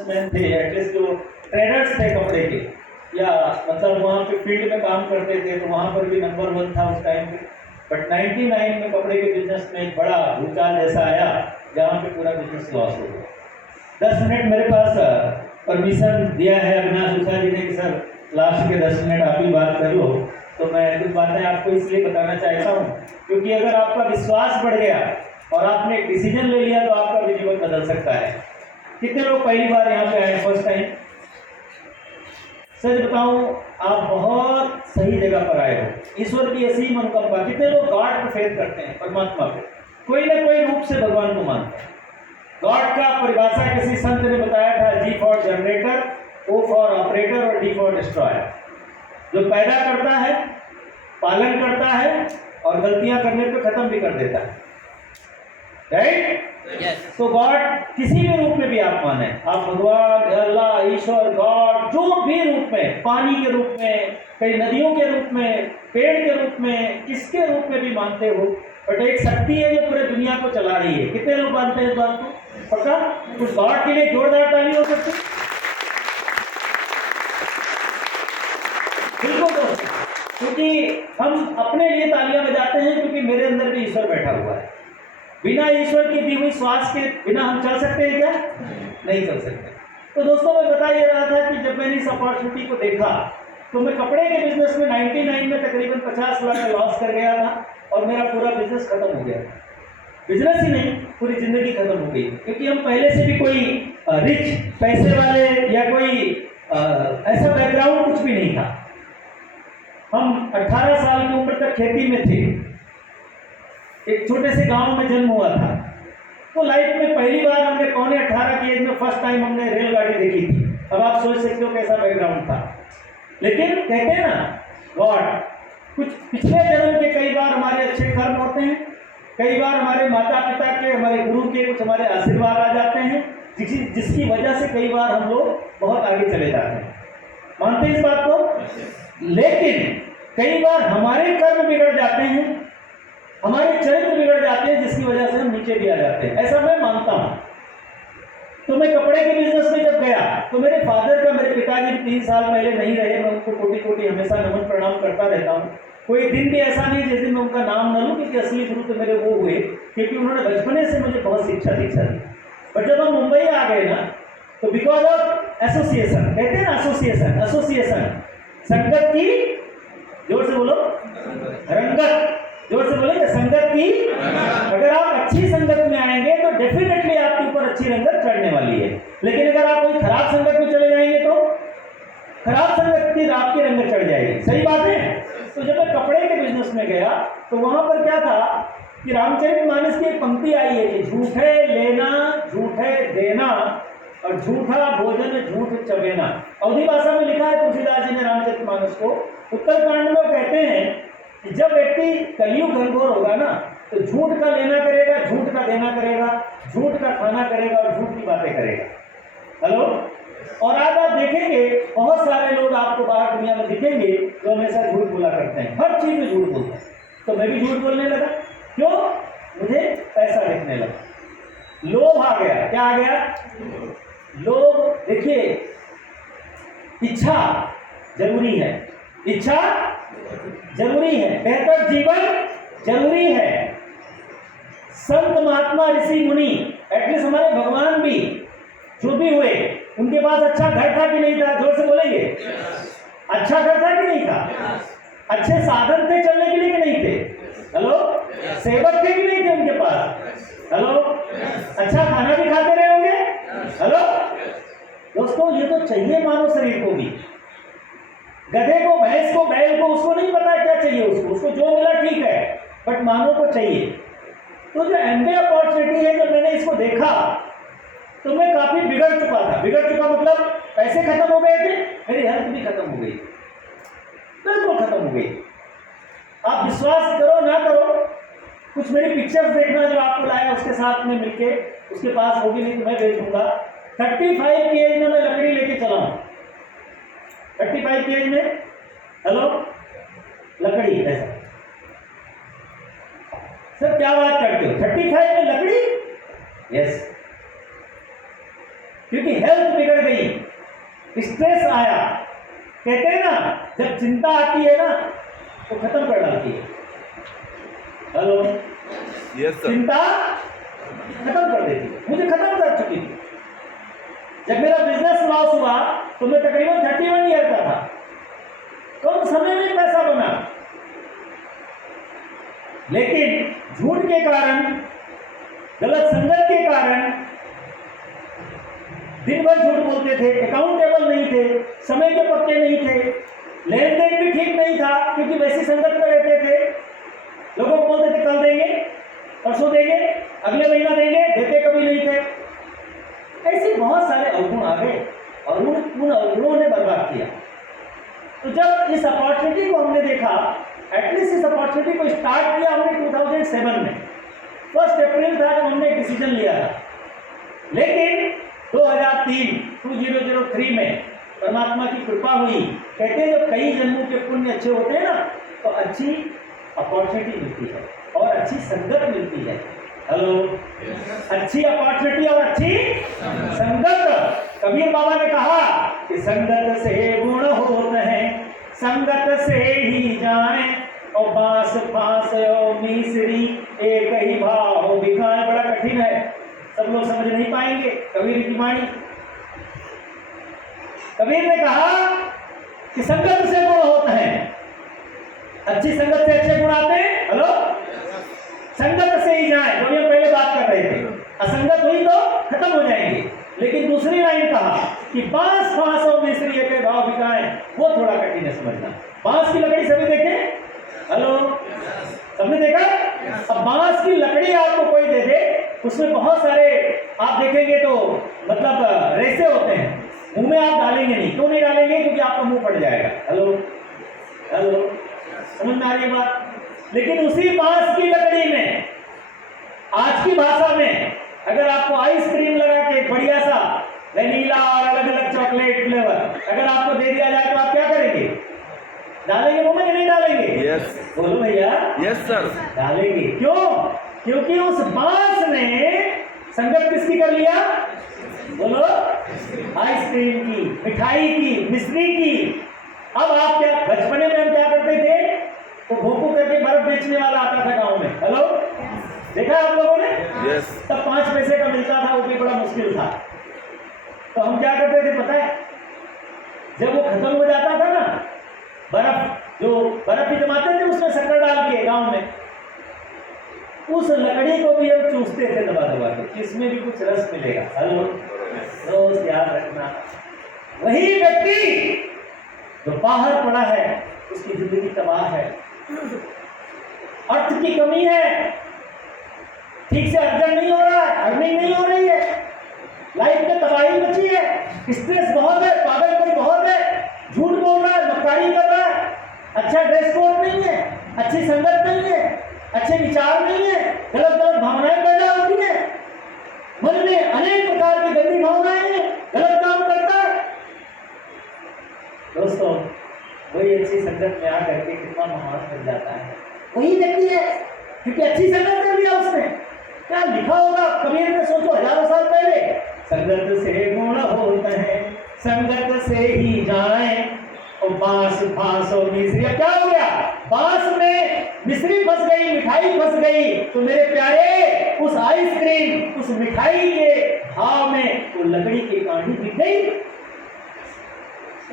थे एटलीस्ट जो ट्रेडर्स थे कपड़े के, या मतलब वहाँ पे फील्ड में काम करते थे, तो वहाँ पर भी नंबर 1 था उस टाइम पे। बट 99 में कपड़े के बिजनेस में एक बड़ा भूचाल ऐसा आया जहाँ पे पूरा बिजनेस लॉस हो गया। 10 मिनट मेरे पास परमिशन दिया है अविनाश उषा जी ने कि सर लास्ट के 10 मिनट आप ही बात कर लो। तो मैं कुछ बातें आपको इसलिए बताना चाहता हूँ क्योंकि अगर आपका विश्वास बढ़ गया और आपने एक डिसीजन ले लिया तो आपका भी जीवन बदल सकता है। कितने लोग पहली बार यहाँ पे आए, फर्स्ट टाइम? सच बताऊं, आप बहुत सही जगह पर आए हो। ईश्वर की ऐसी मनोकामना। कितने लोग गॉड पर फेथ करते हैं, परमात्मा पे कोई ना कोई रूप से भगवान को मानते हैं। गॉड का परिभाषा किसी संत ने बताया था, G for generator, O for operator और डी फॉर डिस्ट्रॉयर। जो पैदा करता है, पालन करता है और गलतियां करने पे खत्म भी कर देता है। राइट? तो गॉड किसी भी रूप में भी आप माने, आप भगवान, अल्लाह, ईश्वर, गॉड, जो भी रूप में, पानी के रूप में, कई नदियों के रूप में, पेड़ के रूप में, किसके रूप में भी मानते हो, बट एक शक्ति है जो पूरे दुनिया को चला रही है। कितने लोग मानते हैं इस बात को? पक्का? उस गॉड के लिए जोरदार ताली हो सकती है? बिल्कुल दोस्तों, क्योंकि हम अपने लिए तालियां बजाते हैं क्योंकि मेरे अंदर भी ईश्वर बैठा हुआ है। बिना ईश्वर की दी हुई श्वास के बिना हम चल सकते हैं क्या? नहीं चल सकते। तो दोस्तों मैं बता ये रहा था कि जब मैंने इस अपॉर्चुनिटी को देखा तो मैं कपड़े के बिजनेस में 99 में तकरीबन 50 लाख का लॉस कर गया था और मेरा पूरा बिजनेस खत्म हो गया। बिजनेस ही नहीं, पूरी जिंदगी खत्म हो गई, क्योंकि हम पहले से भी कोई रिच पैसे वाले या कोई ऐसा बैकग्राउंड कुछ भी नहीं था। हम 18 साल की उम्र तक खेती में थे, एक छोटे से गांव में जन्म हुआ था। तो लाइफ में पहली बार हमने 18 की एज में फर्स्ट टाइम हमने रेलगाड़ी देखी थी। अब आप सोच सकते हो कैसा बैकग्राउंड था। लेकिन कहते हैं ना, गॉड, कुछ पिछले जन्म के कई बार हमारे अच्छे कर्म होते हैं, कई बार हमारे माता पिता के, हमारे गुरु के कुछ हमारे आशीर्वाद आ जाते हैं, जिसकी वजह से कई बार हम लोग बहुत आगे चले जाते हैं। मानते हैं इस बात को? लेकिन कई बार हमारे कर्म बिगड़ जाते हैं, हमारे चरित्र बिगड़ जाते हैं, जिसकी वजह से हम नीचे भी आ जाते हैं। ऐसा मैं मानता हूं। तो मैं कपड़े के बिजनेस में जब गया तो मेरे फादर का, मेरे पिताजी 3 साल पहले नहीं रहे, मैं उनको कोटि कोटि हमेशा नमन प्रणाम करता रहता हूं। कोई दिन भी ऐसा नहीं जिस दिन मैं उनका नाम न लूं, क्योंकि असली गुरु तो मेरे वो हुए क्योंकि उन्होंने बचपने से मुझे बहुत शिक्षा दीक्षा दी। बट जब हम मुंबई आ गए ना, तो बिकॉज ऑफ एसोसिएशन, कहते हैं ना एसोसिएशन, संगत की, जोर से बोलो, रंगत, जोर से बोलेंगे, संगत की। अगर आप अच्छी संगत में आएंगे तो डेफिनेटली आपके ऊपर अच्छी रंगत चढ़ने वाली है। लेकिन अगर आप कोई खराब संगत में चले जाएंगे तो खराब संगत की आपकी रंगत चढ़ जाएगी। सही बात है? तो जब मैं कपड़े के बिजनेस में गया तो वहां पर क्या था कि रामचरितमानस की एक पंक्ति आई है कि झूठे लेना, झूठे देना और झूठा भोजन झूठ चबेना। अवधी भाषा में लिखा है तुलसीदास जी ने रामचरितमानस को। उत्तरकांड में कहते हैं कि जब व्यक्ति कलयुग घनघोर होगा ना, तो झूठ का लेना करेगा, झूठ का देना करेगा, झूठ का खाना करेगा और झूठ की बातें करेगा। हेलो? और आज आप देखेंगे बहुत सारे लोग आपको बाहर दुनिया में दिखेंगे जो हमेशा झूठ बोला करते हैं, हर चीज में झूठ बोलते हैं। तो मैं भी झूठ बोलने लगा। क्यों? मुझे पैसा दिखने लगा, लोभ आ गया। क्या आ गया? लोभ। देखिए, इच्छा जरूरी है, इच्छा जरूरी है, बेहतर जीवन जरूरी है। संत महात्मा ऋषि मुनि, एटलीस्ट हमारे भगवान भी जो भी हुए, उनके पास अच्छा घर था कि नहीं था? जोर से बोलेंगे। अच्छा घर था कि नहीं था? अच्छे साधन थे चलने के लिए कि नहीं थे? हेलो? सेवक थे कि नहीं थे उनके पास? हेलो? अच्छा खाना भी खाते रहे होंगे? हेलो दोस्तों, ये तो चाहिए मानव शरीर को भी। गधे को, भैंस को, बैल को, उसको नहीं पता क्या चाहिए, उसको जो मिला ठीक है, बट मानव को चाहिए। तो जो एमबे अपॉर्चुनिटी है, जब मैंने इसको देखा तो मैं काफी बिगड़ चुका था। बिगड़ चुका मतलब पैसे खत्म हो गए थे, मेरी हेल्थ भी खत्म हो गई, बिल्कुल खत्म हो गई। आप विश्वास करो ना करो, कुछ मेरी पिक्चर्स देखना जो आपको लाया उसके साथ में मिलके, उसके पास होगी नहीं तो मैं भेज दूंगा। 35 की एज में मैं लकड़ी लेके चला हूं। 35 की एज में, हेलो, लकड़ी। ऐसा सर क्या बात करते हो? 35 में लकड़ी? यस। क्योंकि हेल्थ बिगड़ गई, स्ट्रेस आया। कहते हैं ना, जब चिंता आती है ना तो खत्म कर डालती है। हेलो, चिंता खत्म कर देती है। मुझे खत्म कर चुकी थी। जब मेरा बिजनेस लॉस हुआ तो मैं तकरीबन 31 ईयर का था। कम समय में पैसा बना, लेकिन झूठ के कारण, गलत संगत के कारण, दिन भर झूठ बोलते थे, अकाउंटेबल नहीं थे, समय के पक्के नहीं थे, लेन देन भी ठीक नहीं था, क्योंकि वैसी संगत में रहते थे। लोगों को बोलते थे कल देंगे, परसों देंगे, अगले महीना देंगे, देते कभी नहीं थे। ऐसे बहुत सारे अवगुण आ गए और उन अवगुणों ने बर्बाद किया। तो जब इस अपॉर्चुनिटी को हमने देखा, एटलीस्ट इस अपॉर्चुनिटी को स्टार्ट किया हमने 2007 में। 1 अप्रैल था जब हमने डिसीजन लिया था, लेकिन 2003 में परमात्मा की कृपा हुई। कहते हैं जब कई जन्मों के पुण्य अच्छे होते हैं ना तो अच्छी अपॉर्चुनिटी मिलती है और अच्छी संगत मिलती है। हेलो, अच्छी अपॉर्चुनिटी और अच्छी संगत। कबीर बाबा ने कहा कि संगत से गुण होते हैं, संगत से ही जाए, और बांस फांस और मिसरी एक ही भाव बिकाए। बड़ा कठिन है, सब लोग समझ नहीं पाएंगे कबीर की वाणी। कबीर ने कहा कि संगत से गुण होते हैं, अच्छी संगत से अच्छे गुण आते हैं। हेलो, संगत से ही जाए, जो हम पहले बात कर रहे थे। असंगत हुई तो खत्म हो जाएंगे। लेकिन दूसरी लाइन कहा कि बांस फांस और मिसरी एक भाव बिकाए, वो थोड़ा कठिन है समझना। बांस की लकड़ी सभी देखे? हेलो, सबने देखा? अब बांस की लकड़ी आपको कोई दे दे, उसमें बहुत सारे आप देखेंगे तो मतलब रेसे होते हैं, मुंह में आप डालेंगे नहीं। क्यों नहीं डालेंगे? क्योंकि आपका मुंह फट जाएगा। हेलो हेलो, समझ में आ रही बात? लेकिन उसी बांस की लकड़ी में आज की भाषा में अगर आपको आइसक्रीम लगा के बढ़िया सा वनीला और अलग अलग चॉकलेट फ्लेवर अगर आपको दे दिया जाए तो आप क्या करेंगे? डालेंगे मुंह में कि नहीं डालेंगे? यस। बोलो भैया। Yes sir. डालेंगे। क्यों? क्योंकि उस बांस ने संगत किसकी कर लिया? बोलो, आइसक्रीम की, मिठाई की, मिश्री की। अब आप क्या, बचपने में हम क्या करते थे? तो भोपू करके बर्फ बेचने वाला आता था गांव में। हेलो, देखा आप लोगों ने? यस। तब 5 पैसे का मिलता था, वो भी बड़ा मुश्किल था। तो हम क्या करते थे पता है? जब वो खत्म हो जाता था ना, बर्फ जो बर्फ ही जमाते थे उसमें शक्कर डाल के गांव में, उस लकड़ी को भी हम चूसते थे दबा दबा के, इसमें भी कुछ रस मिलेगा। हेलो, रोज याद रखना। वही व्यक्ति जो बाहर पड़ा है उसकी जिंदगी तबाह है, अर्थ की कमी है, ठीक से अर्जन नहीं हो रहा है, अर्निंग नहीं हो रही है, लाइफ में तबाही मची है, स्ट्रेस बहुत है, पागलपन बहुत है, झूठ बोल रहा है, मक्कारी कर रहा है, अच्छा ड्रेस कोड नहीं है, अच्छी संगत नहीं है, अच्छे विचार नहीं है, गलत गलत भावनाएं पैदा होती है, मन में अनेक प्रकार की गंदी भावनाएं हैं, गलत काम करता है। दोस्तों, वही अच्छी संगत में आकर के कितना महान बन जाता है, वही व्यक्ति है, क्योंकि अच्छी संगत कर लिया उसने। क्या लिखा होगा कबीर ने, सोचो हजारों साल पहले, संगत से गुण होते हैं, संगत से ही जाए, और बांस फांस और मिश्री। क्या हो गया? बांस में मिश्री फंस गई, मिठाई फंस गई, तो मेरे प्यारे उस आइसक्रीम, उस मिठाई के भाव में वो लकड़ी की कांटी बिक गई।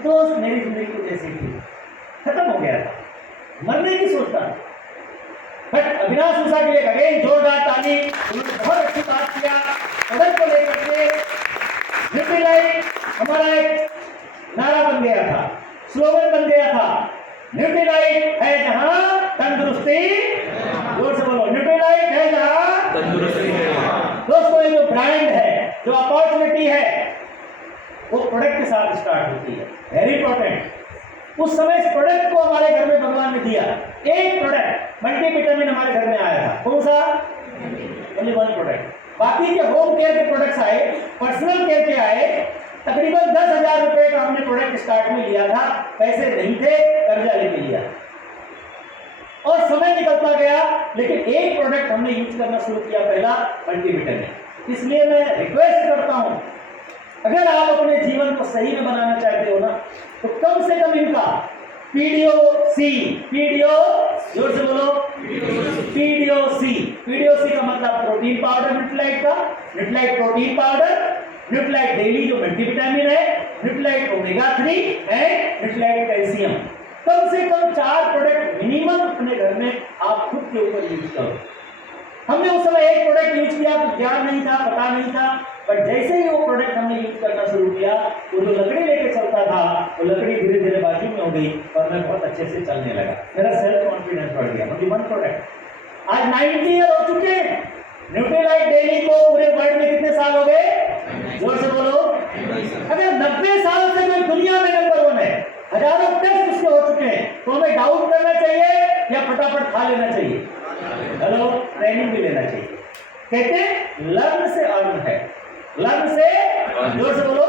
दोस्त, मेरी जिंदगी कुछ ऐसी थी, खत्म हो गया था, मरने की सोचता था। बट अविनाश उषा के लिए अगेन जोरदार ताली, उन्होंने बहुत अच्छी बात किया। प्रोडक्ट को लेकर के न्यूट्रीलाइट हमारा एक नारा बन गया था, स्लोगन बन गया था, न्यूट्रीलाइट है जहां तंदुरुस्ती, जोर से बोलो, न्यूट्रीलाइट है जहां तंदुरुस्ती है। दोस्तों, ये जो ब्रांड है, जो अपॉर्चुनिटी है, वो प्रोडक्ट के साथ स्टार्ट होती है। Very important. उस समय इस प्रोडक्ट को हमारे घर में भगवान ने दिया। एक प्रोडक्ट मल्टीविटामिन हमारे घर में आया था। कौन सा? Only one product. बाकी के होम केयर के प्रोडक्ट्स आए, पर्सनल केयर के आए। तकरीबन 10,000 रुपए का हमने प्रोडक्ट स्टार्ट में लिया था, पैसे नहीं थे, कर्जा लेके लिया और समय निकलता गया। लेकिन एक प्रोडक्ट हमने यूज करना शुरू किया, पहला मल्टीविटामिन। इसलिए मैं रिक्वेस्ट करता हूं अगर आप अपने जीवन को सही में बनाना चाहते हो ना, तो कम से कम इनका पीडीओसी, पीडीओ, जोर से बोलो, पीडीओसी, पीडीओसी का मतलब प्रोटीन पाउडर न्यूट्रीलाइट का, Nutrilite protein powder, Nutrilite daily जो मल्टीविटामिन है, Nutrilite omega 3 and Nutrilite calcium. कम से कम 4 प्रोडक्ट मिनिमम अपने घर में आप खुद के ऊपर यूज करो। हमने उस समय एक प्रोडक्ट यूज किया तो ज्ञान नहीं था, पता नहीं था, बट जैसे ही वो प्रोडक्ट हमने यूज करना शुरू किया, वो जो लकड़ी लेके चलता था, वो लकड़ी धीरे धीरे बाजू में हो गई और मैं बहुत अच्छे से चलने लगा। मेरा सेल्फ कॉन्फिडेंस बढ़ गया। मुझे 1 प्रोडक्ट आज 90 ईयर हो चुके हैं। न्यूट्रीलाइट डेली को पूरे वर्ल्ड में कितने साल हो गए? जोर से बोलो। अगर 90 साल से कोई दुनिया में नंबर 1 है, हजारों टेस्ट उसके हो चुके हैं, तो हमें डाउट करना चाहिए या फटाफट खा लेना चाहिए? हेलो, ट्रेनिंग भी लेना चाहिए। कहते हैं लर्न से अर्न है, लर्न से, जोर से बोलो,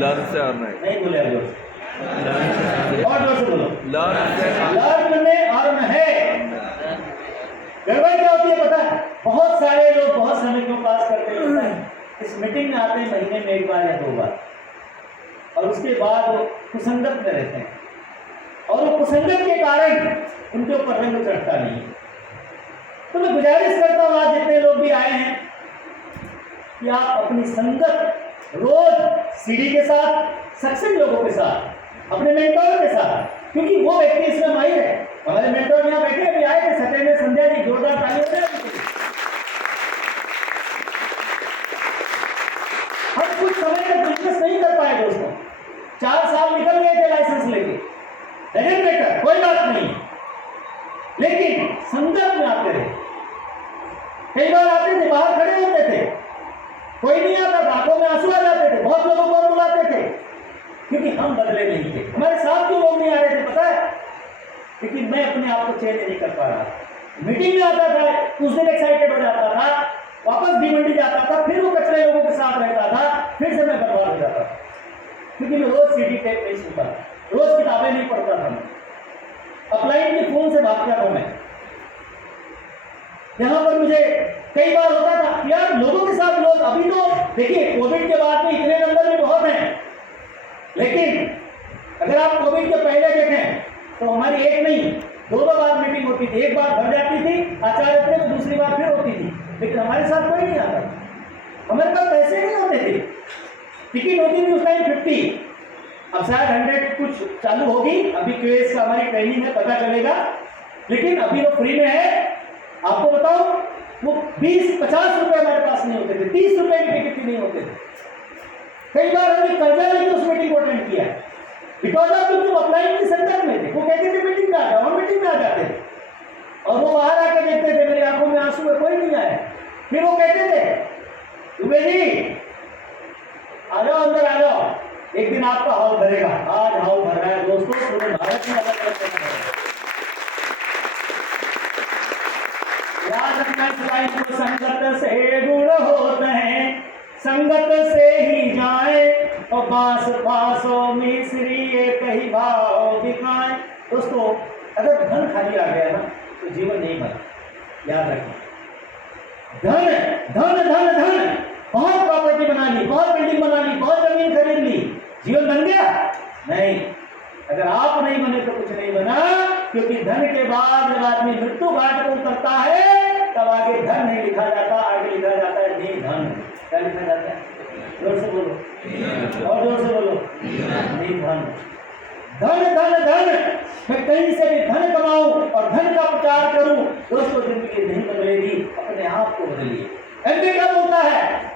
लर्न से अर्न है। नहीं बोले जोर से, और जोर से बोलो, लर्न में अर्न है। गड़बड़ क्या होती है पता है? बहुत सारे लोग बहुत समय क्यों पास करते हैं पता है? इस मीटिंग में आते हैं महीने में 1 बार या 2 बार, और उसके बाद वो कुसंगत में रहते हैं, और वो कुसंगत के कारण उनके ऊपर रंग चढ़ता नहीं। तो मैं गुजारिश करता हूँ आज जितने लोग भी आए हैं कि आप अपनी संगत रोज सीढ़ी के साथ, सक्सेस लोगों के साथ, अपने मेंटोर के साथ, क्योंकि वो व्यक्ति इसमें माहिर है। हमारे मेंटोर यहाँ बैठे अभी आए थे, सत्येंद्र संध्या जी, जोरदार ताली हो जाए। हम कुछ समय तक बिजनेस नहीं कर पाए दोस्तों, 4 साल निकल गए थे लाइसेंस लेके, डजंट मैटर, कोई बात नहीं, लेकिन संगत में आते रहे। कई बार आते थे, बाहर खड़े होते थे, कोई नहीं आता, आंखों में आंसू आ जाते थे, बहुत लोगों को बुलाते थे, क्योंकि हम बदले नहीं थे। हमारे साथ क्यों लोग नहीं आ रहे थे पता है? क्योंकि मैं अपने आप को चेंज नहीं कर पा रहा। मीटिंग में आता था, उस दिन एक्साइटेड हो जाता था, वापस भिवंडी जाता था, फिर वो कचरे लोगों के साथ रहता था, फिर से मैं बर्बाद हो जाता था, क्योंकि मैं रोज सीडी टेप नहीं सुनता, रोज किताबें नहीं पढ़ता था, अपलाइन के फोन से भागता था मैं। यहाँ पर मुझे कई बार होता था यार, लोगों के साथ लोग, अभी तो देखिए कोविड के बाद में इतने नंबर भी बहुत हैं, लेकिन अगर आप कोविड के पहले देखें तो हमारी एक नहीं 2 बार मीटिंग होती थी। एक बार भर जाती थी आचार्य थे, तो दूसरी बार फिर होती थी, लेकिन हमारे साथ कोई नहीं आता। हमारे पास पैसे नहीं होते थे, टिकट होती थी उस टाइम 50, अब शायद 100 कुछ चालू होगी। अभी क्यूएस का हमारी ट्रेनिंग है, पता चलेगा, लेकिन अभी वो फ्री में है। आपको बताओ, वो 20-50 रुपए हमारे पास नहीं होते थे, 30 रुपए की टिकट भी नहीं होते थे। कई बार हमने कर्जा लेके उस मीटिंग को अटेंड किया, बिकॉज ऑफ तुम अपलाइन की संकट में थे। वो कहते थे मीटिंग में आ जाओ, हम मीटिंग में आ जाते थे, और वो बाहर आके देखते थे, मेरी आंखों में आंसू है, कोई नहीं आया। फिर वो कहते थे दुबे जी आ जाओ, अंदर आ जाओ, एक दिन आपका हॉल भरेगा। आज हॉल भर रहा है दोस्तों, पूरे भारत में अलग अलग जगह है। याद रखना चाहिए, संगत से गुण होते हैं, संगत से ही जाए, और बास बासों मिश्री एक ही भाव दिखाए। दोस्तों, अगर धन खाली आ गया ना तो जीवन नहीं बना। याद रखना, धन धन धन धन, बहुत प्रॉपर्टी बना ली, बहुत बिल्डिंग बना ली, बहुत जमीन खरीद ली, जीवन बन गया? नहीं। अगर आप नहीं बने तो कुछ नहीं बना, क्योंकि धन के बाद जब आदमी मृत्यु घाट को उतरता है तब आगे धन नहीं लिखा जाता, आगे लिखा जाता है निधन। क्या लिखा जाता है? जोर से बोलो, और जोर से बोलो, निधन। धन धन धन, मैं कहीं से भी धन कमाऊं और धन का प्रचार करूं, दोस्तों जिंदगी नहीं बदलेगी, अपने आप को बदलिए। एमपी क्या बोलता है?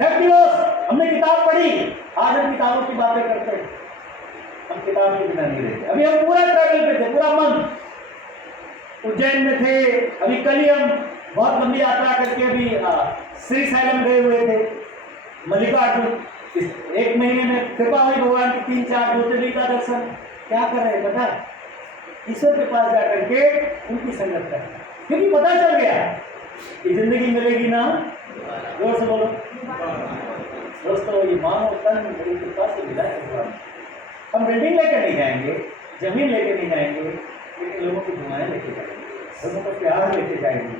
हमने किताब पढ़ी, आज हम किताबों की बातें करते हैं, हम किताब के बिना नहीं रहते। अभी हम पूरा ट्रैवल पे थे, पूरा मन उज्जैन में थे। अभी कल ही हम बहुत लंबी यात्रा करके अभी श्री सैलम गए हुए थे, मल्लिकार्जुन। 1 महीने में कृपा हुई भगवान की 3-4 ज्योतिर्लिंग का दर्शन। क्या कर रहे हैं पता है? ईश्वर के पास जाकर के उनकी संगत कर, क्योंकि पता चल गया कि जिंदगी मिलेगी ना। जोर से बोलो दोस्तों, ये मानो तन मेरी कृपा से मिला है भगवान। हम बिल्डिंग लेकर नहीं जाएंगे, जमीन लेकर नहीं जाएंगे, लेकिन लोगों की दुआएं लेके जाएंगे, लोगों को प्यार लेके जाएंगे।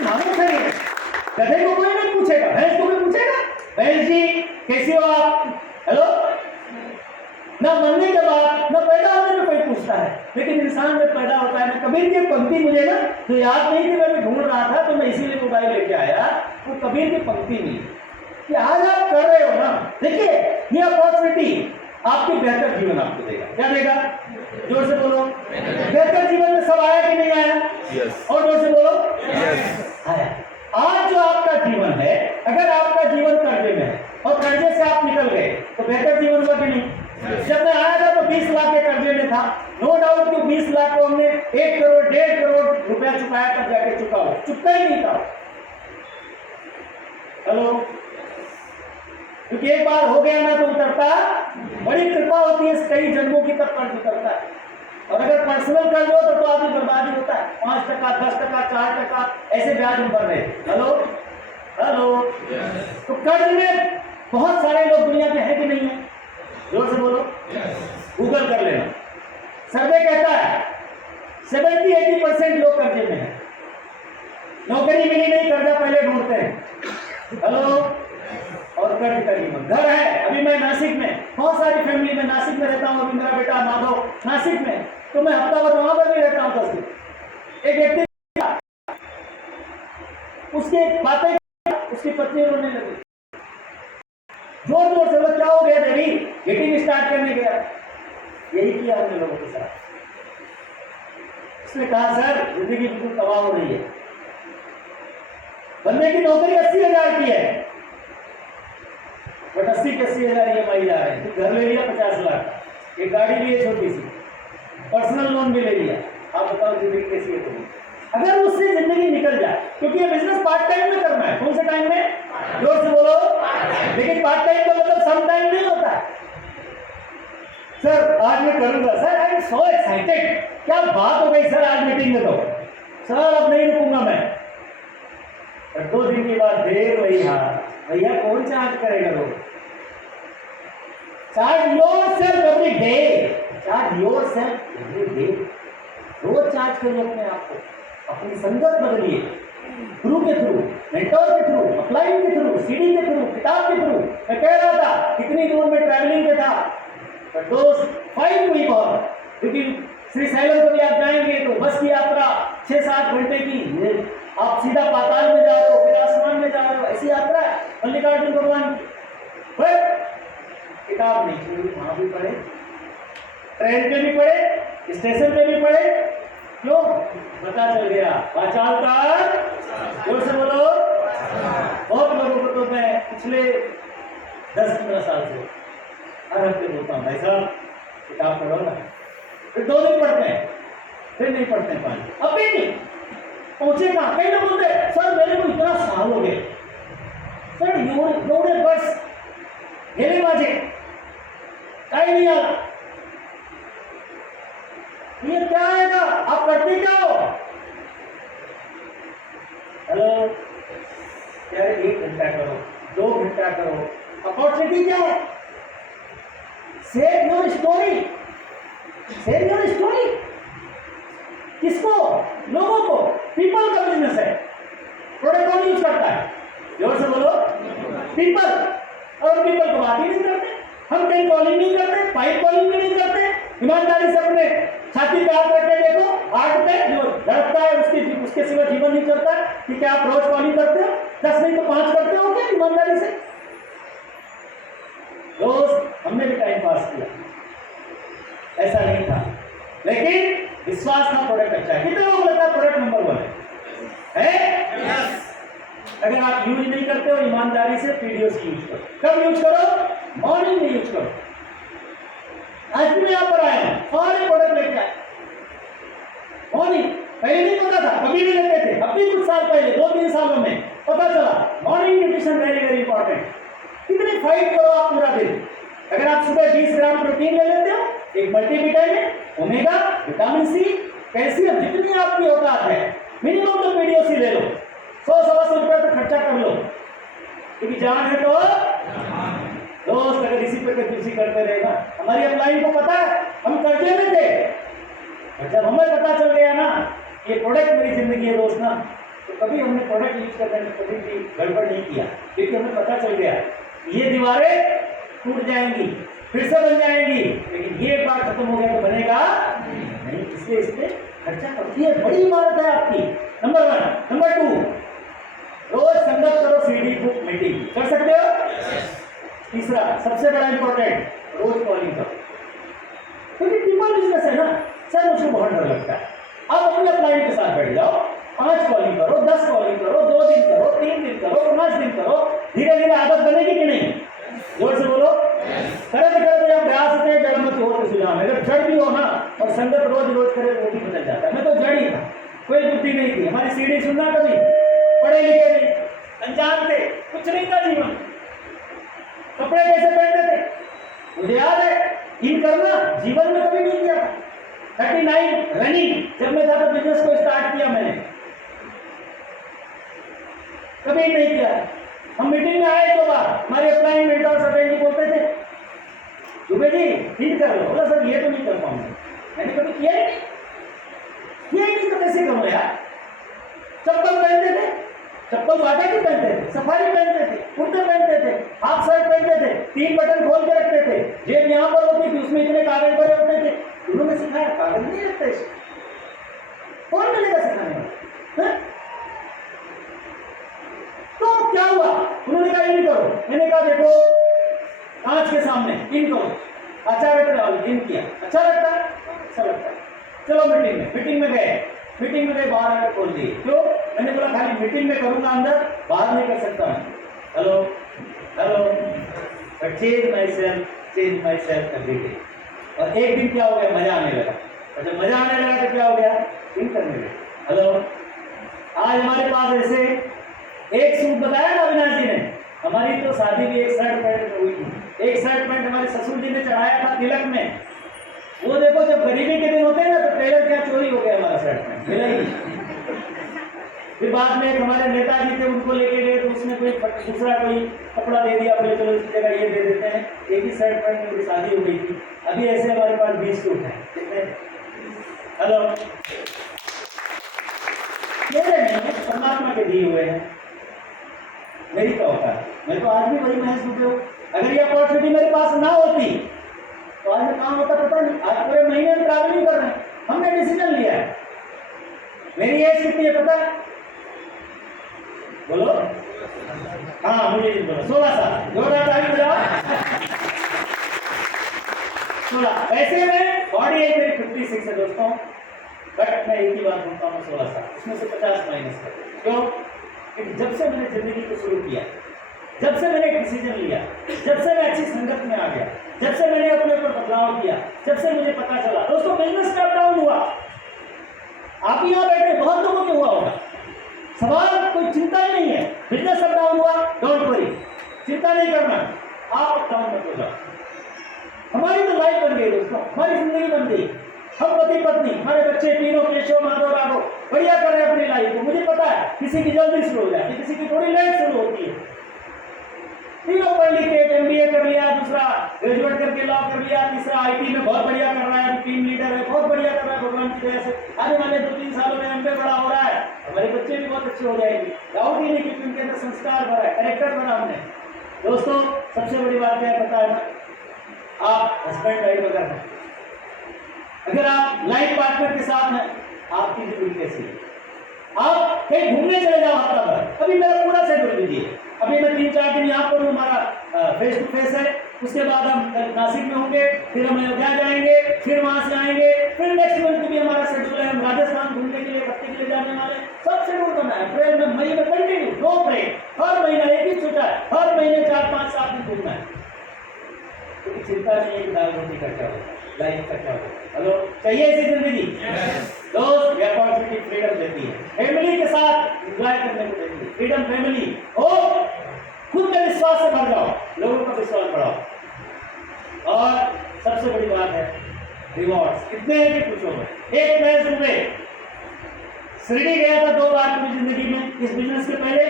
मानो सही है, गधे को कोई नहीं पूछेगा, भैंस को कोई पूछेगा भैंस जी कैसी हो आप, हेलो। ना मरने के बाद ना पैदा होने में कोई पूछता है, लेकिन इंसान जब पैदा होता है ना, कबीर की पंक्ति मुझे ना तो याद नहीं थी, मैं ढूंढ रहा था तो मैं इसीलिए मोबाइल लेके आया। वो कबीर की पंक्ति नहीं कि आज आप कर रहे हो ना, देखिए ये अपॉर्चुनिटी आपकी बेहतर जीवन आपको देगा। क्या देगा? जोर से बोलो। बेहतर जीवन में सब आया कि नहीं आया? यस। और जोर से बोलो। यस। आया। आज जो आपका जीवन है, अगर आपका जीवन कर्जे में है और कर्जे से आप निकल गए तो बेहतर जीवन हुआ कि नहीं? जब मैं आया था तो 20 लाख के कर्जे में था, नो डाउट कि 20 लाख को हमने 1 करोड़ 1.5 करोड़ रुपया चुकाया तब जाके चुका हो, चुकता ही नहीं था। हेलो, क्योंकि एक बार हो गया ना तो उतरता, बड़ी कृपा होती है कई जन्मों की, तब कर्ज उतरता है। और अगर पर्सनल कर्ज हो तो आदमी बर्बादी होता है, 5%, 10%, 4% ऐसे ब्याज भर रहे। हेलो हेलो, तो कर्ज में बहुत सारे लोग दुनिया के हैं कि नहीं है? जोर से बोलो। गूगल कर लेना, सर्वे कहता है 70-80% लोग कर्जे में हैं। नौकरी मिली नहीं, कर्जा पहले ढूंढते हैं। हेलो, और कर्ज का जीवन। घर है, अभी मैं नासिक में, बहुत सारी फैमिली में नासिक में रहता हूँ, अभी मेरा बेटा माधव नासिक में, तो मैं हफ्ता भर वहां पर भी रहता हूँ। 10 दिन एक व्यक्ति उसके बातें, उसकी पत्नी रोने लगी, जोर जोर से, वो क्या हो गया देवी, गेटिंग स्टार्ट करने गया। यही किया हमने लोगों के साथ। उसने कहा सर जिंदगी बिल्कुल तबाह हो रही है, बंदे की नौकरी 80,000 की है, बट 80 के 80,000 EMI जा रहे हैं। घर ले लिया 50 लाख, एक गाड़ी ली है छोटी सी, पर्सनल लोन भी ले लिया। आप बताओ जिंदगी कैसी है तुम्हें? अगर उससे जिंदगी निकल जाए, क्योंकि ये बिजनेस पार्ट टाइम में करना है। कौन से टाइम में? जोर से बोलो। लेकिन पार्ट टाइम का मतलब सम टाइम नहीं होता है। सर आज मैं करूंगा, sir I am so excited, क्या बात हो गई सर आज मीटिंग में, तो सर अब नहीं रुकूंगा मैं। पर 2 दिन के बाद देर वही हाल, भैया कौन चार्ज करेगा रोज? Charge yourself every day, charge yourself every day. रोज चार्ज करिए अपने आप को, अपनी संगत बदलिए, गुरु के थ्रू, मेंटोर के थ्रू, अपलाइन के थ्रू, सीडी के थ्रू, किताब के थ्रू। मैं कह रहा था कितनी दूर में ट्रैवलिंग पे था, पर दोस्त फाइट हुई बहुत, क्योंकि श्री शैलम कभी आप जाएंगे तो बस की यात्रा 6-7 घंटे की, आप सीधा पाताल में जा रहे हो, फिर आसमान में जा रहे हो, ऐसी यात्रा है मल्लिकार्जुन भगवान की। पर किताब नहीं छोड़ी, वहां भी पढ़े, ट्रेन पे भी पढ़े, स्टेशन पे भी पढ़े। क्यों? पता चल गया वाचाल का, जोर से बोलो। बहुत लोगों को तो मैं पिछले 10-15 साल से हर हफ्ते बोलता हूँ, भाई साहब किताब पढ़ो ना। फिर 2 दिन पढ़ते हैं, फिर नहीं पढ़ते हैं 5। अब भी नहीं पहुंचे कहाँ? कई लोग बोलते सर मेरे को इतना साल हो गए, सर एवढे बस गेले माझे, काही नहीं आला। ये क्या आएगा? आप करते क्या हो? हेलो, यार 1 घंटा करो, 2 घंटा करो, अपॉर्चुनिटी क्या है? Share your story, share your story. किसको? लोगों को। पीपल का बिजनेस है, प्रोडक्ट कौन यूज करता है? जोर से बोलो। पीपल। और पीपल को बात ही नहीं करते, हम कहीं कॉलिंग नहीं करते, पाइप कॉलिंग भी नहीं करते। ईमानदारी से अपने छाती पे हाथ रख के देखो, हार्ट पे जो धड़कता है उसके सिवा जीवन नहीं चलता है। कि क्या आप रोज कॉलिंग करते हो? 10 नहीं तो 5 करते हो क्या? ईमानदारी से रोज हमने भी टाइम पास किया, ऐसा नहीं था, लेकिन विश्वास था प्रोडक्ट अच्छा है। कितने लोग लगता है प्रोडक्ट नंबर 1 है? yes. अगर आप यूज नहीं करते हो ईमानदारी से पीडीओस यूज करो। कब यूज करो? मॉर्निंग में यूज करो। आज भी मैं यहाँ पर आया हूँ, सारे प्रोडक्ट लेके आए मॉर्निंग। पहले नहीं पता था, कभी नहीं लेते थे, अभी कुछ साल पहले 2-3 सालों में पता चला morning nutrition very very important. कितनी फाइट करो आप पूरा दिन। अगर आप सुबह 20 ग्राम प्रोटीन ले लेते हो, एक multivitamin, omega, vitamin C, calcium, जितनी आपकी औकात है मिनिमम तो पीडीओसी ले लो, 100-125 रुपये तो खर्चा कर लो, क्योंकि जान है तो दोस्त। अगर इसी पे कंजूसी करते रहेगा, हमारी अपलाइन को पता है हम कर्जे में थे, और जब हमें पता चल गया ना ये प्रोडक्ट मेरी जिंदगी है दोस्त ना, तो कभी हमने प्रोडक्ट यूज करने में कभी भी गड़बड़ नहीं किया, क्योंकि हमें पता चल गया ये दीवारें टूट जाएंगी, फिर से बन जाएंगी, लेकिन ये एक बार खत्म हो गया तो बनेगा नहीं, इसलिए इस पे खर्चा करती है। बड़ी इमारत है आपकी, नंबर 1। नंबर 2, रोज संगत करो, सीडी बुक मीटिंग कर सकते हो। तीसरा सबसे बड़ा इंपॉर्टेंट, रोज कॉलिंग करो, क्योंकि पीपल बिजनेस है ना सर, मुझको बहुत डर लगता है। आप अपने क्लाइंट के साथ बैठ जाओ, 5 कॉलिंग करो, 10 कॉलिंग करो, 2 दिन करो, 3 दिन करो, 5 दिन करो, धीरे धीरे आदत बनेगी कि नहीं? जोर से बोलो। करते करते जब प्रयास होते हैं, जड़ मत हो तो सुझाव है। अगर जड़ भी हो ना और संगत रोज रोज करे तो वो भी बदल जाता है। मैं तो जड़ ही था, कोई बुद्धि नहीं थी, हमारी सीढ़ी सुनना कभी, पढ़े लिखे नहीं, अनजान थे, कुछ नहीं था जीवन। कपड़े कैसे पहनते थे मुझे याद है, इन करना जीवन में कभी नहीं किया था। 39 रनिंग जब मैं था तो बिजनेस को स्टार्ट किया मैंने, कभी नहीं किया। हम मीटिंग में आए 2 बार, हमारे अपलाइन मेंटर सर जी बोलते थे दुबे जी हिट कर लो, बोला सर ये तो नहीं कर पाऊंगा, मैंने कभी किया ही नहीं तो कैसे करूँ यार। चप्पल पहनते थे, चप्पल बाटा की पहनते थे, सफारी पहनते थे, कुर्ते पहनते थे, हाफ शर्ट पहनते थे, 3 बटन खोल के रखते थे, जेब यहाँ पर होती थी, उसमें इतने कागज भरे होते थे। उन्होंने सिखाया, कागज नहीं रखते, कौन मिलेगा सिखाने वाला? तो क्या हुआ, उन्होंने कहा इन करो, मैंने कहा देखो कांच के सामने इन करो, अच्छा लगता है, इन किया, अच्छा लगता है, अच्छा लगता है, चलो मीटिंग में गए, बाहर आकर खोल दिए। क्यों? मैंने बोला खाली मीटिंग में करूंगा, अंदर बाहर नहीं कर सकता मैं। Hello change my self every day. और एक दिन क्या हो गया, मजा आने लगा, और जब मजा आने लगा तो क्या हो गया, इन करने लगे। हेलो, आज हमारे पास ऐसे एक सूट बताया ना अविनाश जी ने, हमारी तो शादी भी एक शर्ट पैंट हुई थी, एक शर्ट पैंट हमारे ससुर जी ने चढ़ाया था तिलक में। वो देखो जब गरीबी के दिन होते हैं ना तो टेलर क्या चोरी हो गया हमारा शर्ट पैंट, मिला ही नहीं। फिर बाद में एक हमारे नेताजी थे, उनको लेके गए तो उसने कोई दूसरा कोई कपड़ा दे दिया, बोले चलो इसकी जगह ये दे देते हैं। एक ही शर्ट पैंट में शादी हो गई थी। अभी ऐसे हमारे पास 20 सूट हैं, कितने? हेलो, मेरे नहीं, परमात्मा के दिए हुए हैं, मेरी क्या होता है, मैं तो आज भी वही महसूस होते हो। अगर ये अपॉर्चुनिटी मेरे पास ना होती तो आज मैं कहाँ होता पता नहीं। आज पूरे महीने में ट्रैवलिंग कर रहे हैं, हमने डिसीजन लिया है। मेरी एज कितनी है पता है? बोलो। हाँ मुझे बोलो, 16 साल। जोरदार ताली बजाओ। 16। वैसे में बॉडी एज मेरी 56 है दोस्तों, बट मैं एक ही बात बोलता हूँ, 16 साल, उसमें से 50 माइनस कर। क्यों? क्योंकि जब से मैंने जिंदगी को शुरू किया, जब से मैंने डिसीजन लिया, जब से मैं अच्छी संगत में आ गया, जब से मैंने अपने ऊपर बदलाव किया, जब से मुझे पता चला दोस्तों बिजनेस का डाउन हुआ। आप यहाँ बैठे बहुत लोगों को हुआ होगा, सवाल कोई चिंता ही नहीं है। बिजनेस अप डाउन हुआ, डोंट वरी, चिंता नहीं करना, आप अप डाउन मत हो जाओ। हमारी तो लाइफ बन गई दोस्तों, हमारी जिंदगी बन गई। हम पति पत्नी, हमारे बच्चे तीनों, केशव माधव राघव बढ़िया कर रहे हैं अपनी लाइफ को। मुझे पता है किसी की जल्दी शुरू हो जाती है, किसी की थोड़ी लेट शुरू होती है। तीनों पढ़ लिख के MBA कर लिया, दूसरा ग्रेजुएट करके लॉ कर लिया, तीसरा IT में बहुत बढ़िया कर रहा है, टीम लीडर है, बहुत बढ़िया कर रहा है भगवान की दया से। आने वाले 2-3 सालों में MBA बड़ा हो रहा है, हमारे बच्चे भी बहुत अच्छे हो जाएंगे, डाउट ही नहीं, क्योंकि उनके अंदर संस्कार भरा है, कैरेक्टर भरा हमने। दोस्तों सबसे बड़ी बात क्या है पता है ना, आप हस्बैंड वाइफ अगर हैं, अगर आप लाइफ पार्टनर के साथ हैं, आपकी जिंदगी कैसी है? आप कहीं घूमने चले जाओ हफ्ता भर, अभी मेरा पूरा शेड्यूल लीजिए, अभी मैं 3-4 दिन यहाँ पर हूँ, हमारा फेस टू फेस है, उसके बाद हम नासिक में होंगे, फिर हम अयोध्या जाएंगे, फिर वहाँ से आएंगे, फिर नेक्स्ट मंथ भी हमारा शेड्यूल है, हम राजस्थान घूमने के लिए हफ्ते के लिए जाने वाले, सब शेड्यूल करना है। अप्रैल में, मई में कंटिन्यू, नो ब्रेक, हर महीना एक ही छुट्टा है, हर महीने 4-5-7 दिन घूमना है, क्योंकि चिंता नहीं है कि दाल रोटी का क्या होता है, लाइफ का क्या होता है। हेलो, चाहिए ऐसी जिंदगी? दोस्त ये अपॉर्चुनिटी फ्रीडम देती है, फैमिली के साथ एंजॉय करने को देती है, फ्रीडम फैमिली हो, खुद में विश्वास से भर जाओ, लोगों का विश्वास बढ़ाओ। और सबसे बड़ी बात है रिवॉर्ड्स, कितने हैं कि पूछो मत। एक मैं सुबह शिरडी गया था 2 बार अपनी जिंदगी में, इस बिजनेस के पहले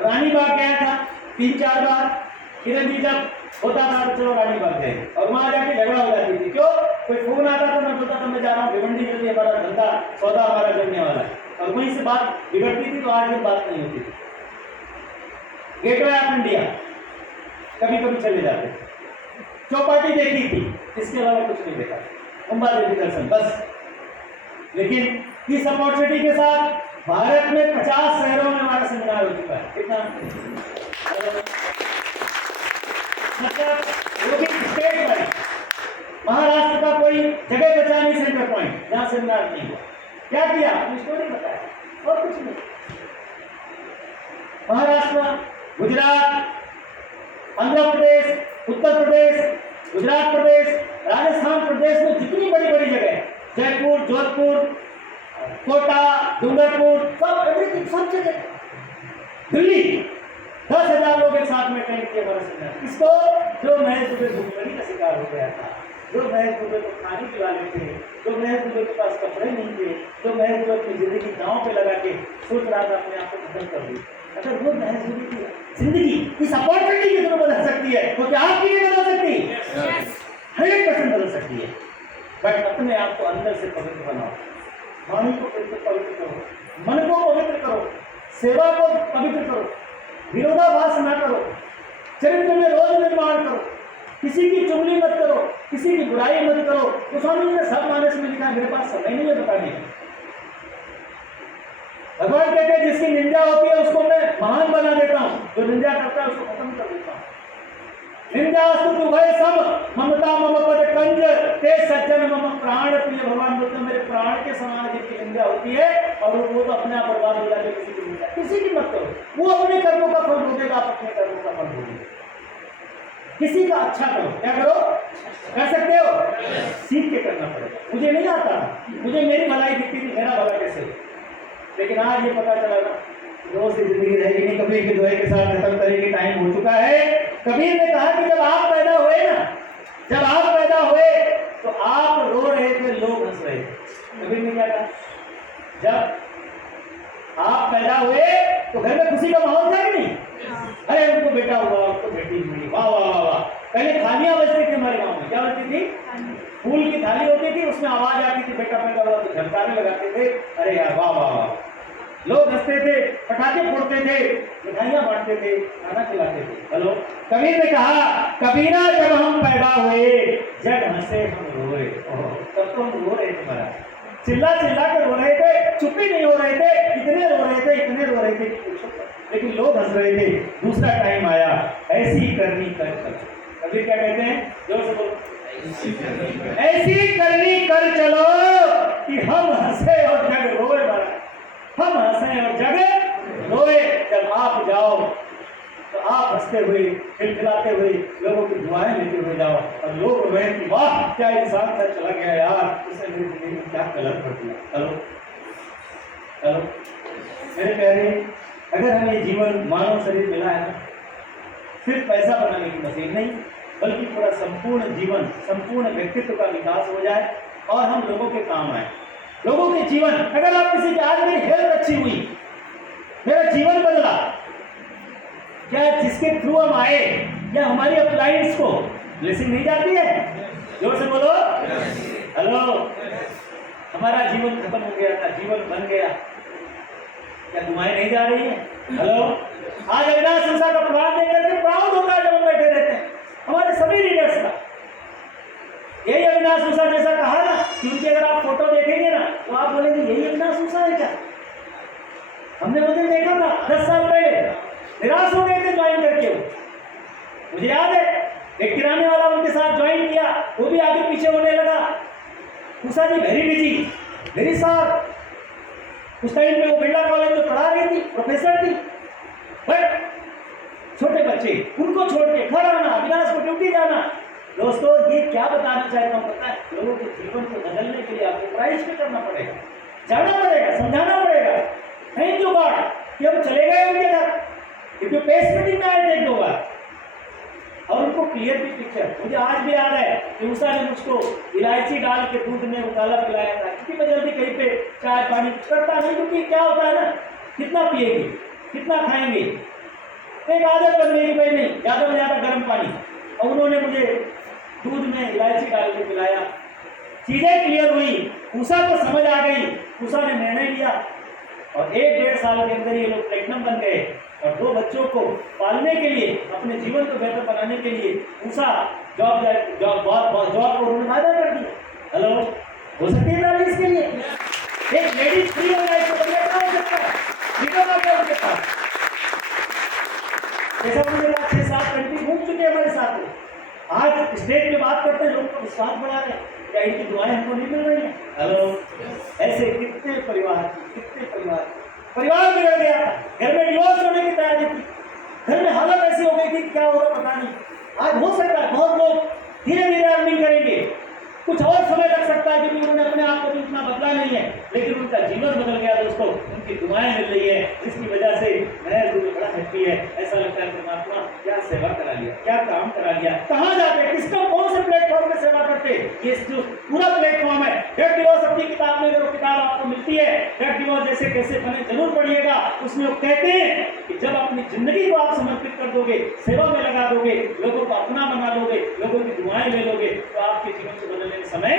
रानी बाग गया था 3-4 बार। किरण जी जब होता था तो चलो रानी बाग गए, और वहां जाके झगड़ा हो जाती थी। क्यों? कोई फोन आता था, मैं बोलता था मैं जा रहा हूँ भिवंडी, जल्दी हमारा धंधा सौदा हमारा जमने वाला है। और वहीं से बात बिगड़ती थी, तो आज ये बात नहीं होती थी। गेटवे ऑफ इंडिया कभी कभी चले जाते थे, चौपाटी देखी थी, इसके अलावा कुछ नहीं देखा, मुंबा देवी दर्शन बस। लेकिन इस अपॉर्चुनिटी के साथ भारत में 50 शहरों में हमारा सेमिनार हो चुका है। कितना मतलब वो भी स्टेट वाइज, महाराष्ट्र का कोई जगह बचा नहीं सेंटर पॉइंट जहां सेमिनार नहीं हुआ। क्या किया, अपनी स्टोरी बताया और कुछ नहीं। महाराष्ट्र, गुजरात, आंध्र प्रदेश, उत्तर प्रदेश, गुजरात प्रदेश, राजस्थान प्रदेश में जितनी बड़ी बड़ी जगह, जयपुर, जोधपुर, कोटा, डूंगरपुर, सब एवरीथिंग, सब जगह। दिल्ली 10,000 लोग एक साथ में अटेंड किए हमारा सेमिनार। किसको? जो महज दुबे भूखमरी का शिकार हो गया था, जो महज दुबे को खाने पिलाने थे, जो महज दुबे के पास कपड़े नहीं थे, जो महज दुबे अपनी जिंदगी दांव पे लगा के सोच रहा था अपने आप को खत्म कर दी। अगर वो महज दुबे की जिंदगी इस अपॉर्चुनिटी की तरह बदल सकती है, तो क्या आपकी नहीं बदल सकती? 100% बदल सकती है। बट अपने आप को अंदर से पवित्र बनाओ, वाणी को पवित्र करो, मन को पवित्र करो, सेवा को पवित्र करो, विरोधाभास न करो, चरित्र में रोज निर्माण करो, किसी की चुगली मत करो, किसी की बुराई मत करो। तो स्वामी जी ने सब मानस में लिखा, मेरे पास समय नहीं है बताने का। भगवान कहते हैं जिसकी निंदा होती है उसको मैं महान बना देता हूं, जो निंदा करता है उसको खत्म कर देता हूं। निंदा स्तुति भय सम ममता मम पद कंज ते सज्जन मम प्राण प्रिय। भगवान बोलते मेरे प्राण के समान जिसकी निंदा होती है और वो तो अपने आप बर्बाद हो जाते, किसी की निंदा किसी की मत करो, वो अपने कर्मों का फल भोगेगा, आप अपने कर्मों का फल भोगेगा। किसी का अच्छा करो, क्या करो, कर सकते हो, सीख के करना पड़ेगा। मुझे नहीं आता, मुझे मेरी भलाई दिखती थी, मेरा भला कैसे, लेकिन आज ये पता चला ना रोज की जिंदगी रहेगी नहीं, कबीर के दोहे के साथ खत्म करेगी, टाइम हो चुका है। कबीर ने कहा कि जब आप पैदा हुए ना, जब आप पैदा हुए तो आप रो रहे थे, लोग हंस रहे थे। कबीर ने क्या कहा, जब आप पैदा हुए तो घर में खुशी का माहौल था कि नहीं? अरे उनको बेटा हुआ, उनको बेटी मिली, वाह वाह वाह वाह। पहले थालियां बजती थी हमारे गांव में, क्या बजती थी? फूल की थाली होती थी, उसमें आवाज आती थी, बेटा पैदा हुआ तो झटकाने लगाते थे, अरे यार वाह वाह वाह। लोग हंसते थे, पटाखे फोड़ते थे, मिठाइयां बांटते थे, खाना खिलाते थे। हेलो, कबीर ने कहा, कबीरा जब हम पैदा हुए जब हंसे हम रोए। तब तो हम रो रहे थे महाराज, चिल्ला चिल्ला कर रो रहे थे, चुप ही नहीं हो रहे थे, इतने रो रहे थे, इतने रो रहे थे कि पूछो, लेकिन लोग हंस रहे थे। दूसरा टाइम आया, ऐसी करनी कर चलो। कबीर क्या कहते हैं, जोर से बोलो, ऐसी करनी कर चलो कि हम हंसे और जग रोए महाराज, हम हंसे और जग रोए। जब आप जाओ तो आप हंसते हुए, खिलखिलाते हुए, लोगों की दुआएं लेते हुए जाओ, और लोग रोए कि वाह क्या इंसान था, चला गया यार, उसने मेरी जिंदगी में क्या कलर कर दिया। हेलो हेलो मेरे प्यारे, अगर हमें जीवन मानव शरीर मिला है ना, सिर्फ पैसा बनाने की मशीन नहीं, बल्कि पूरा संपूर्ण जीवन, संपूर्ण व्यक्तित्व का विकास हो जाए और हम लोगों के काम आए, लोगों के जीवन। अगर आप किसी की, आज मेरी हेल्थ अच्छी हुई, मेरा जीवन बदला, क्या जिसके थ्रू हम आए, क्या हमारी अपलाइंस को ब्लेसिंग नहीं जाती है? जोर से बोलो, हेलो। हमारा जीवन खत्म हो गया था, जीवन बन गया, क्या दुआएं नहीं जा रही है? हेलो, आज अविनाश संस्था का प्रभाव देकर के प्राउड होता है जब हम बैठे रहते हैं, हमारे सभी लीडर्स का। यही अविनाश संस्था जैसा कहा ना, क्योंकि अगर आप फोटो देखेंगे ना तो आप बोलेंगे यही अविनाश संस्था है क्या? हमने वो दिन देखा था 10 साल पहले, निराश हो गए थे ज्वाइन करके। मुझे याद है एक किराने वाला उनके साथ ज्वाइन किया, वो भी आगे पीछे होने लगा। उषा जी वेरी बिजी, वेरी साफ। उस टाइम पे वो बिरला कॉलेज में पढ़ा रही थी, प्रोफेसर थी, बट छोटे बच्चे, उनको छोड़ के घर आना, अविनाश को ड्यूटी जाना। दोस्तों ये क्या बताना चाहता हूँ पता है, लोगों के जीवन को बदलने के लिए आपको प्राइस पे करना पड़ेगा, जाना पड़ेगा, समझाना पड़ेगा। थैंक यू गॉड कि हम चले गए उनके घर, क्योंकि पेस मीटिंग में आए थे 1-2 बार और उनको क्लियर भी पिक्चर। मुझे आज भी याद है कि उषा ने मुझको इलायची डाल के दूध में उताला पिलाया था, क्योंकि मैं जल्दी कहीं पे चाय पानी करता नहीं, क्योंकि क्या होता है ना, कितना पिएगी, कितना खाएंगे, एक आदत बन गई भाई नहीं, ज़्यादा से ज़्यादा गर्म पानी। और उन्होंने मुझे दूध में इलायची डाल के पिलाया, चीज़ें क्लियर हुई, उषा को समझ आ गई। उषा ने निर्णय लिया और 1-1.5 साल के अंदर ये लोग प्लेटिनम बन गए और 2 बच्चों को पालने के लिए, अपने जीवन को बेहतर बनाने के लिए पूछा जॉब को उन्होंने वादा कर दिया। हेलो, हो सकती है ताली इसके लिए? एक लेडीज फ्री हो जाए तो बढ़िया क्या हो सकता है? फ्रीडम आ गया उनके पास। जैसा उन्होंने कहा 6-7 कंट्री घूम चुके हैं हमारे साथ में, आज स्टेज पे बात करते हैं, लोगों का विश्वास बढ़ा रहे हैं। क्या इनकी दुआएं हमको नहीं मिल रही हैं? हेलो, ऐसे कितने परिवार बिगड़ गया था, घर में डिवोर्स होने की तैयारी थी, घर में हालत ऐसी हो गई थी क्या होगा पता नहीं। आज हो सकता है बहुत लोग धीरे धीरे अर्निंग करेंगे, कुछ और समय लग सकता है क्योंकि उन्होंने अपने आप को भी उतना बदला नहीं है, लेकिन उनका जीवन बदल गया दोस्तों, उनकी दुआएं मिल रही है, जिसकी वजह से मैं बड़ा हैप्पी है। ऐसा लगता है परमात्मा क्या सेवा करा लिया, क्या काम करा लिया। कहाँ जाते, किसको, कौन से प्लेटफॉर्म पे सेवा करते? ये जो पूरा प्लेटफॉर्म है, डेट डिवोर्स अपनी किताब में, अगर किताब आपको मिलती है डेट डिवोर्स जैसे कैसे बने, जरूर पढ़िएगा। उसमें वो कहते हैं कि जब अपनी जिंदगी को आप समर्पित कर दोगे, सेवा में लगा दोगे, लोगों को अपना बना लोगे, लोगों की दुआएं ले लोगे, तो आपके जीवन से बदलने में समय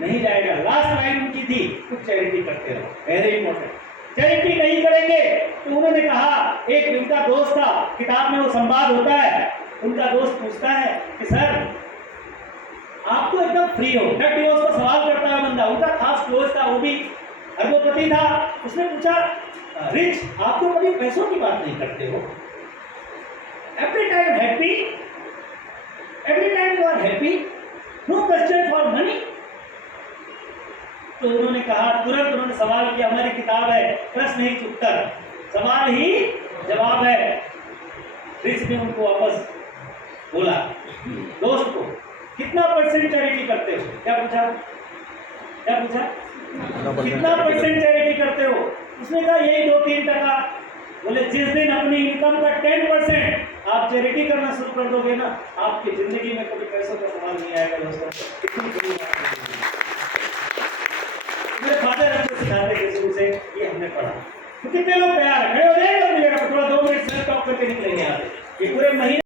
नहीं जाएगा। लास्ट लाइन उनकी थी, कुछ चैरिटी करते रहो, वेरी इंपॉर्टेंट। चैरिटी नहीं करेंगे तो उन्होंने कहा, एक उनका दोस्त था, किताब में वो संवाद होता है, उनका दोस्त पूछता है कि सर आप तो एकदम फ्री हो, डेट डिवोर्स का सवाल करता है बंदा, उनका खास दोस्त था, वो भी अरबोपति था। उसने पूछा, रिच आप तो कभी पैसों की बात नहीं करते हो, every time happy, every time you are happy, no question for money. तो उन्होंने कहा, तुरंत उन्होंने सवाल किया, हमारी किताब है प्रश्न ही उत्तर, सवाल ही जवाब है। रिच ने उनको वापस बोला, दोस्त को कितना परसेंट चैरिटी करते हो? क्या पूछा? कितना परसेंट चैरिटी करते हो? उसने कहा यही 2-3%। बोले जिस दिन अपनी इनकम का 10% आप चैरिटी करना शुरू कर दोगे ना, आपकी जिंदगी में कभी पैसों का सवाल नहीं आएगा दोस्तों। कितनी बड़ी बात है। मेरे फादर हमको सिखाते थे शुरू से, ये हमने पढ़ा। तो कितने लोग तैयार है, खड़े हो जाएंगे, थोड़ा 2 मिनट सेल्फ टॉक करके निकलेंगे यहाँ से। ये पूरे महीने